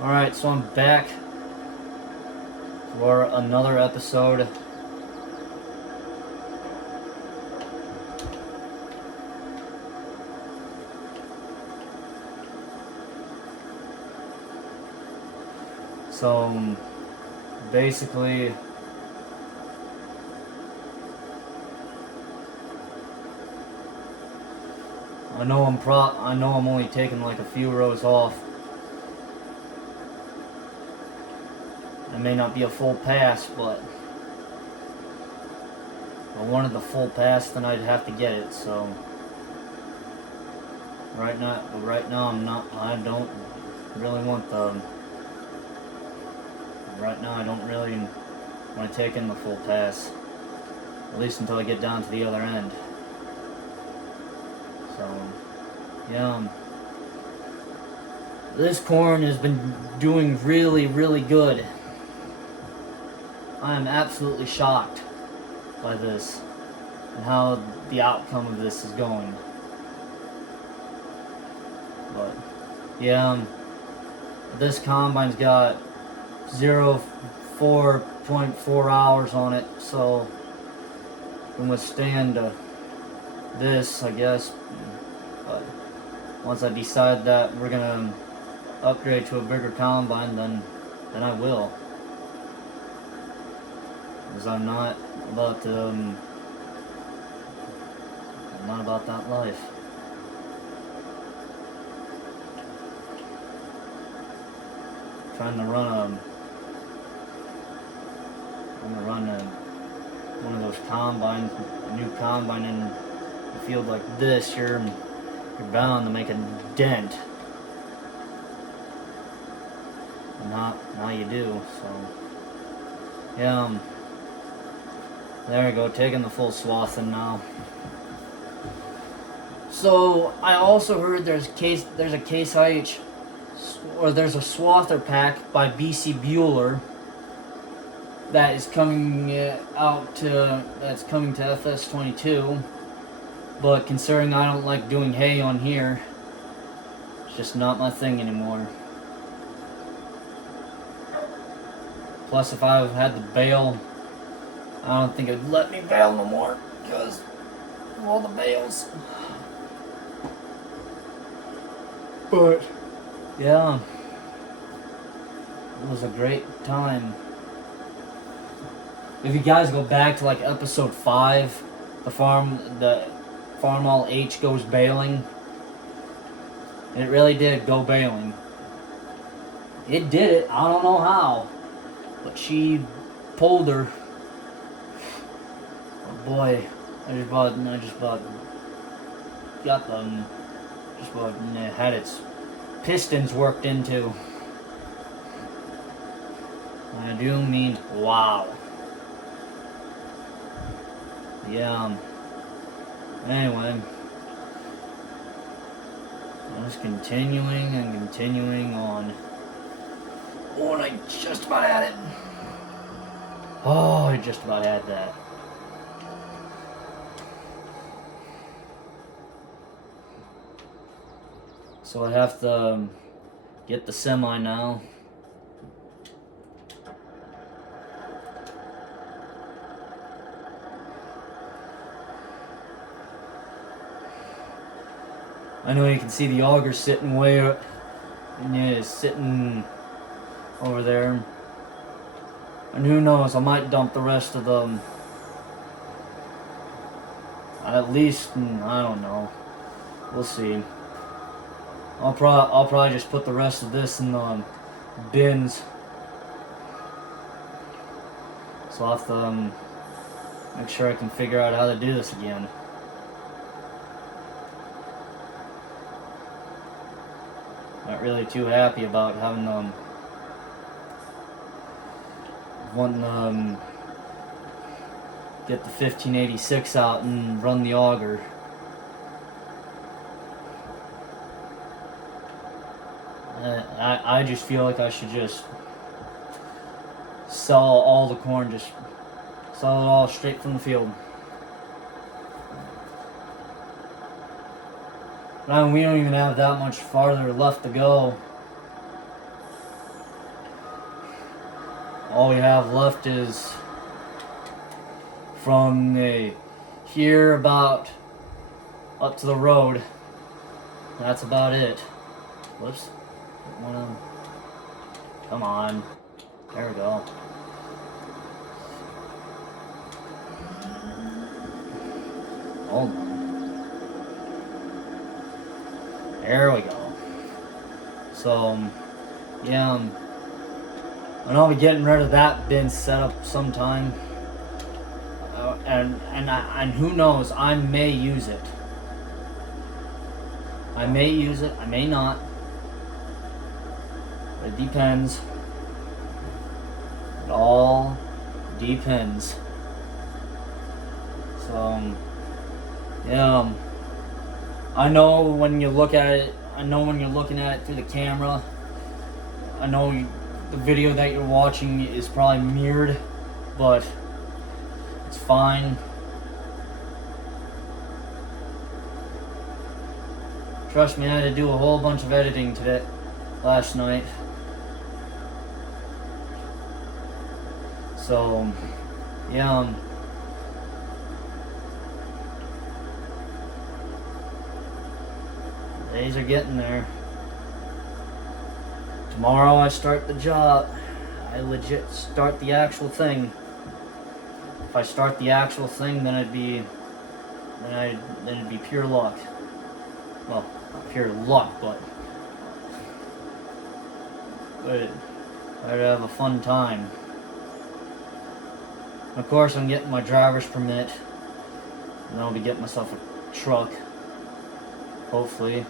Alright, so I'm back for another episode. So, basically, I know I'm only taking like a few rows off. It may not be a full pass, but if I wanted the full pass, then I'd have to get it. So right now I'm not. I don't really want the. Right now I don't really want to take in the full pass, at least until I get down to the other end. So yeah, this corn has been doing really good. I am absolutely shocked by this and how the outcome of this is going. But yeah, this combine's got 4.4 hours on it, so it can withstand this, I guess. But once I decide that we're gonna upgrade to a bigger combine, then I will. Because I'm not about that life. Trying to run one of those combines, a new combine in a field like this, you're bound to make a dent. And now you do. So yeah. There we go, taking the full swath in now. So I also heard there's a Case IH, or there's a swather pack by BC Bueller that is coming that's coming to FS22. But considering I don't like doing hay on here, it's just not my thing anymore. Plus, if I had to bale, I don't think it would let me bale no more because of all the bales. But yeah, it was a great time. If you guys go back to like episode 5, the Farmall H goes bailing. It really did go bailing. It did it. I don't know how, but she pulled her. Oh boy, I just about had its pistons worked into. I do mean wow. Yeah. Anyway, I'm just continuing on. Oh, and I just about had it. Oh, I just about had that. So I have to get the semi now. I know you can see the auger sitting sitting over there. And who knows, I might dump the rest of them. At least, I don't know. We'll see. I'll probably just put the rest of this in the bins. So I'll have to make sure I can figure out how to do this again. Not really too happy about having get the 1586 out and run the auger. I just feel like I should just sell all the corn, just sell it all straight from the field. We don't even have that much farther left to go. all we have left is from here about up to the road. That's about it. Whoops. Come on. There we go. Hold on. There we go. So, yeah, and I'll be getting rid of that bin setup sometime. And who knows, I may use it. I may use it, I may not. It depends. It all depends. So, yeah, I know when you look at it, I know when you're looking at it through the camera, I know the video that you're watching is probably mirrored, but it's fine. Trust me, I had to do a whole bunch of editing today, last night. So, yeah. Days are getting there. Tomorrow I start the job. I legit start the actual thing. If I start the actual thing, then it'd be pure luck. Well, not pure luck, but I'd have a fun time. Of course, I'm getting my driver's permit, and I'll be getting myself a truck, hopefully,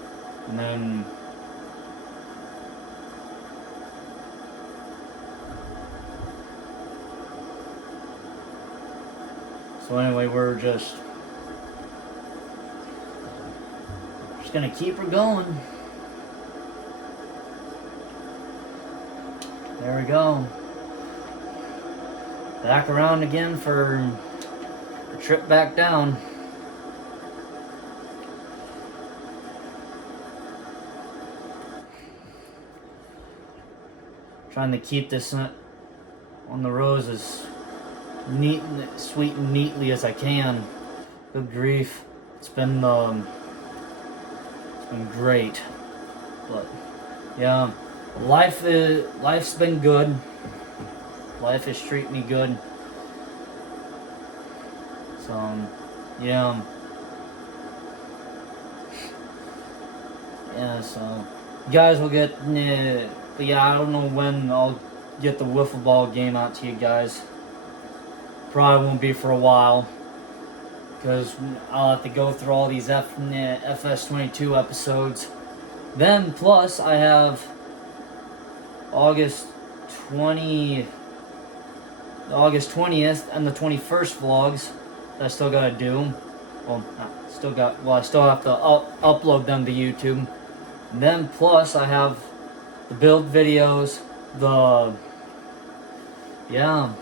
and then so anyway, we're just gonna keep her going. There we go. Back around again for the trip back down. Trying to keep this on the rows as neat and sweet and neatly as I can. Good grief. It's been great. But yeah, life's been good. Life is treating me good. So, yeah. Yeah, so, you guys will get, but yeah, I don't know when I'll get the wiffle ball game out to you guys. Probably won't be for a while, because I'll have to go through all these FS22 episodes. Then, plus, I have August 20th and the 21st vlogs that I still gotta do. Well, I still have to upload them to YouTube. And then plus I have the build videos, yeah.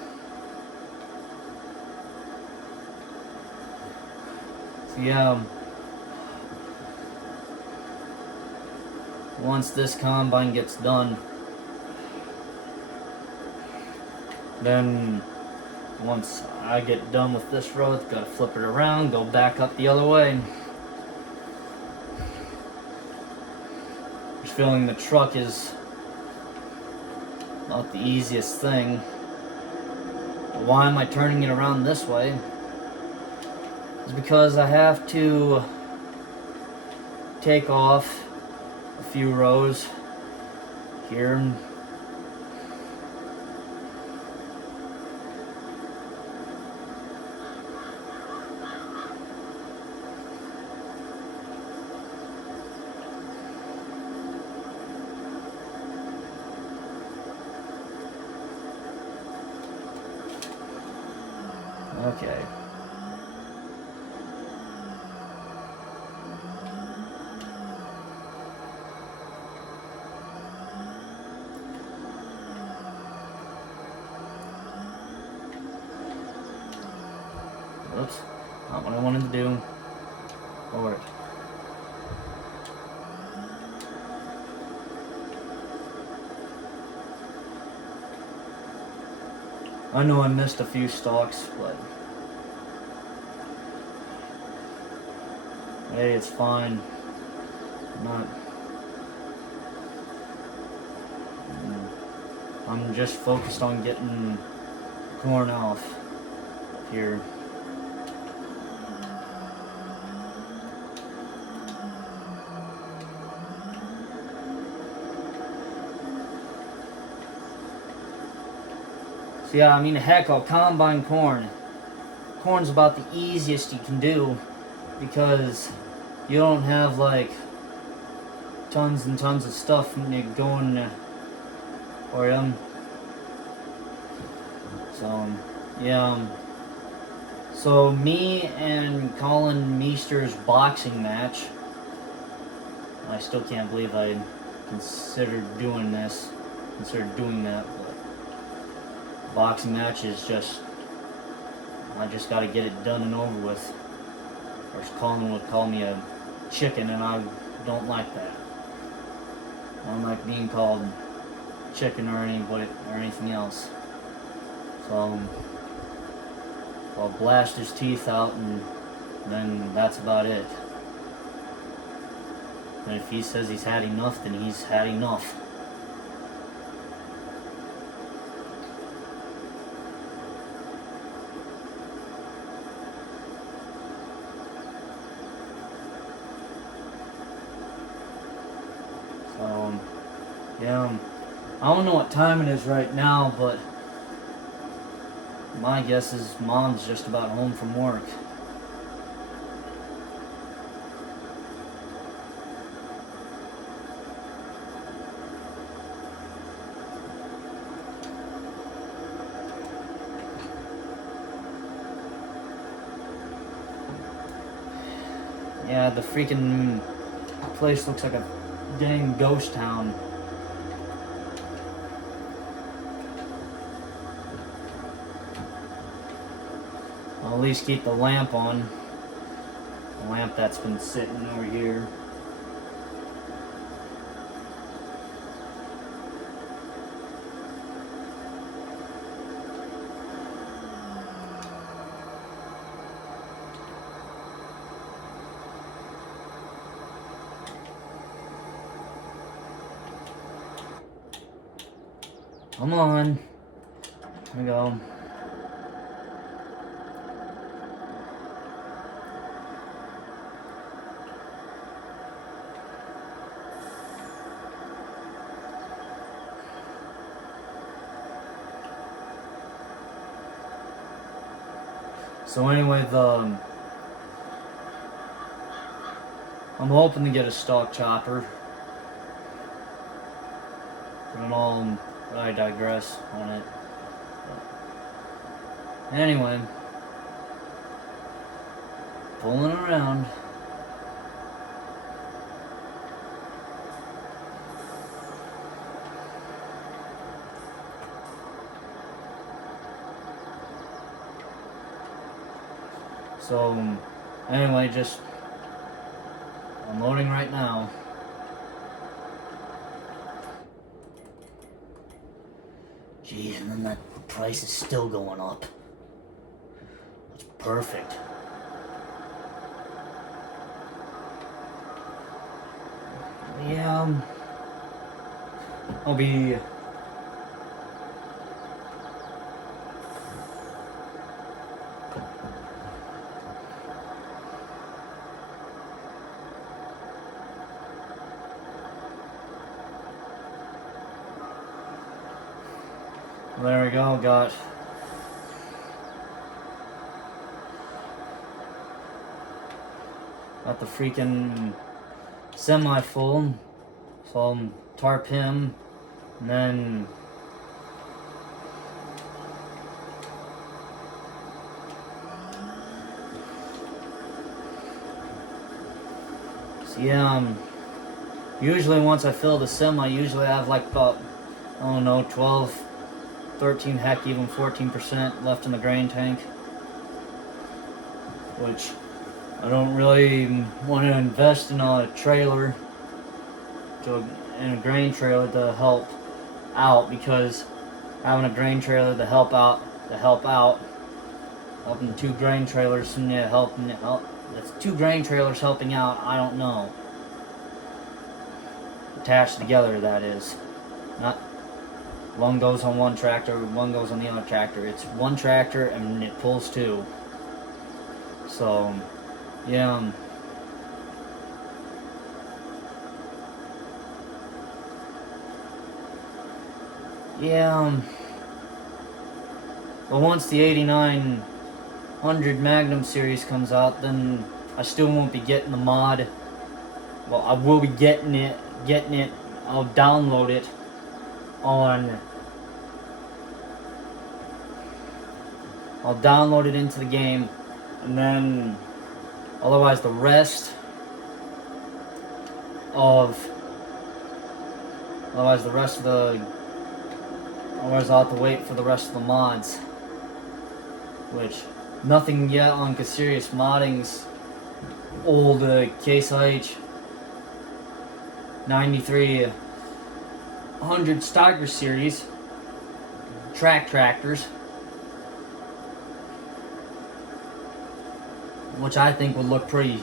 So yeah. Once this combine gets done, then once I get done with this road, gotta flip it around, go back up the other way. Just feeling the truck is not the easiest thing. But why am I turning it around this way? It's because I have to take off a few rows here. Okay. Oops, not what I wanted to do. Lower it. I know I missed a few stalks, but hey, it's fine. I'm just focused on getting corn off here. So yeah, I mean, heck, I'll combine corn. Corn's about the easiest you can do because you don't have like tons and tons of stuff going for you. So yeah. So me and Colin Meester's boxing match. I still can't believe I considered doing that. But boxing match is just, I just got to get it done and over with. Or Colin would call me a chicken, and I don't like that. I don't like being called chicken or anybody or anything else. So I'll blast his teeth out, and then that's about it. And if he says he's had enough, then he's had enough. So yeah, I don't know what time it is right now, but my guess is Mom's just about home from work. Yeah, the freaking place looks like a dang ghost town. I'll at least keep the lamp on. The lamp that's been sitting over here. Come on. Here we go. So anyway, I'm hoping to get a stock chopper. But I digress on it. But anyway, pulling around. So anyway, just unloading right now. Jeez, and then that price is still going up. That's perfect. Yeah, I'll be... There we go, got the freaking semi full, so I'll tarp him, and then so yeah, usually once I fill the semi, usually I have like about, I don't know, 12, 13, heck, even 14% left in the grain tank, which I don't really want to invest in a trailer, in a grain trailer to help out, because having a grain trailer to help out to help out, helping 2 grain trailers and that's 2 grain trailers helping out. I don't know. Attached together, that is. Not one goes on one tractor, one goes on the other tractor. It's one tractor and it pulls 2. So, yeah. But once the 8900 Magnum series comes out, then I still won't be getting the mod. Well, I will be getting it. I'll download it on. I'll download it into the game, and then otherwise the rest of the otherwise I'll have to wait for the rest of the mods, which nothing yet on Caserious Modding's old Case IH 9300 Steiger series tractors, which I think would look pretty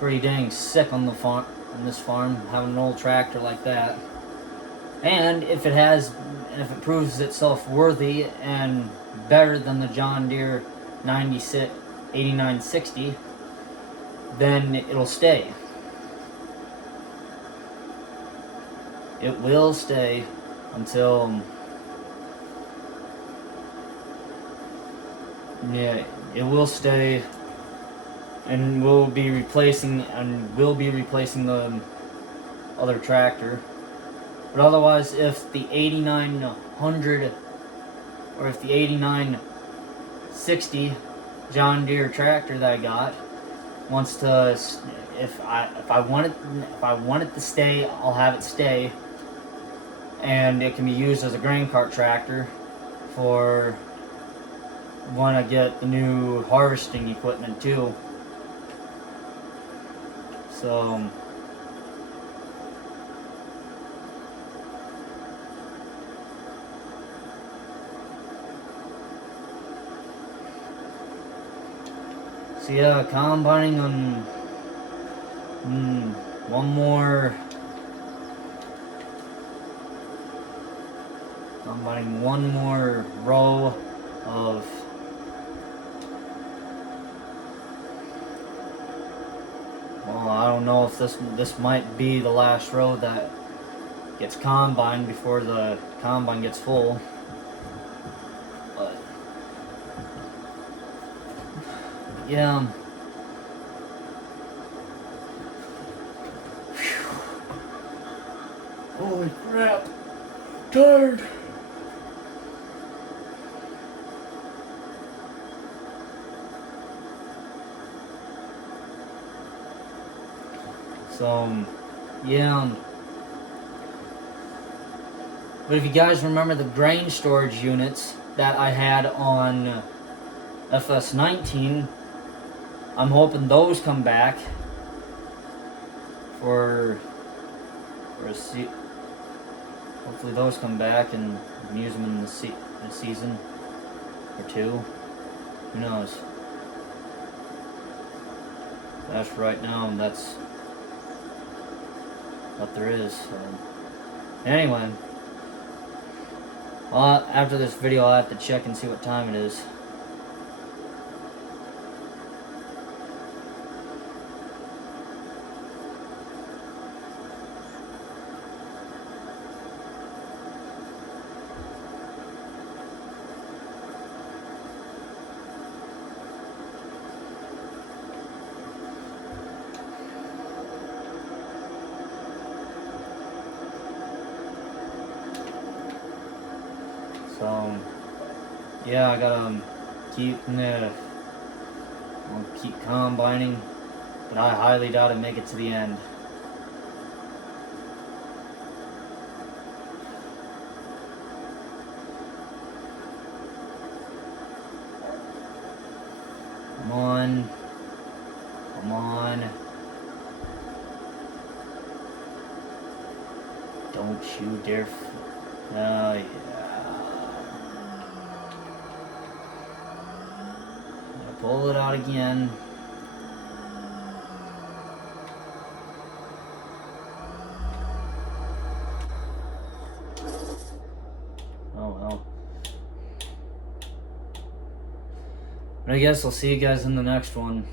dang sick on the farm, on this farm, having an old tractor like that. And if it proves itself worthy and better than the John Deere 8960, then it'll stay. It will stay until, it will stay, and we'll be replacing the other tractor. But otherwise, if the 8900 or if the 8960 John Deere tractor that I got wants to, if I want it to stay, I'll have it stay, and it can be used as a grain cart tractor for when I get the new harvesting equipment too. So yeah, combining on one more row of I don't know if this might be the last row that gets combined before the combine gets full. But yeah. Holy crap. Tired. So, yeah. But if you guys remember the grain storage units that I had on FS19, I'm hoping those come back for a seat. Hopefully those come back and use them in the season or 2. Who knows? That's right now, and that's what there is. So. Anyway, after this video, I'll have to check and see what time it is. So, yeah, I gotta keep combining, but I highly doubt it make it to the end. Come on. Come on. Don't you dare. Yeah. pull it out again. Oh well. But I guess I'll see you guys in the next one.